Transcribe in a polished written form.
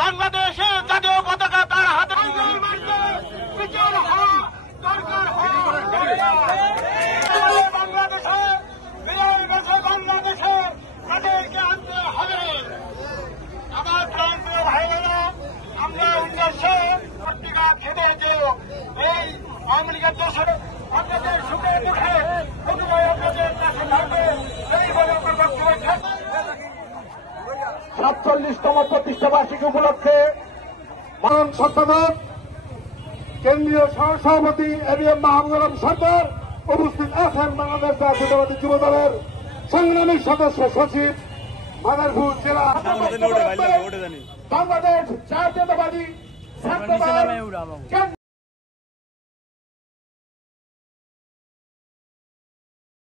বাংলাদেশে জাতীয় পতাকা তার হাতে বাংলাদেশে বাংলাদেশে তাদেরকে আনতে হবে। আমার প্রান্তীয় ভাইরা, আমরা উদ্দেশ্যে পত্রিকা খেতে যে এই আওয়ামী লীগের দেশে আপনাদের সুখে দুঃখে প্রতিময় আপনাদের কাছে থাকবে এই বলে আমার বক্তব্য। ৪৭তম প্রতিষ্ঠা বার্ষিকী উপলক্ষে মাননীয় সম্পাদক কেন্দ্রীয় সহসভাপতি এবিএম মাহমুদুল আলম সরকার উপস্থিত আছেন। বাংলাদেশ জাতীয়তাবাদী যুব দলের সংগ্রামী সদস্য সচিব মাদারীপুর জেলা বাংলাদেশ জাতীয়তাবাদী ছাত্রদল কেন্দ্রীয়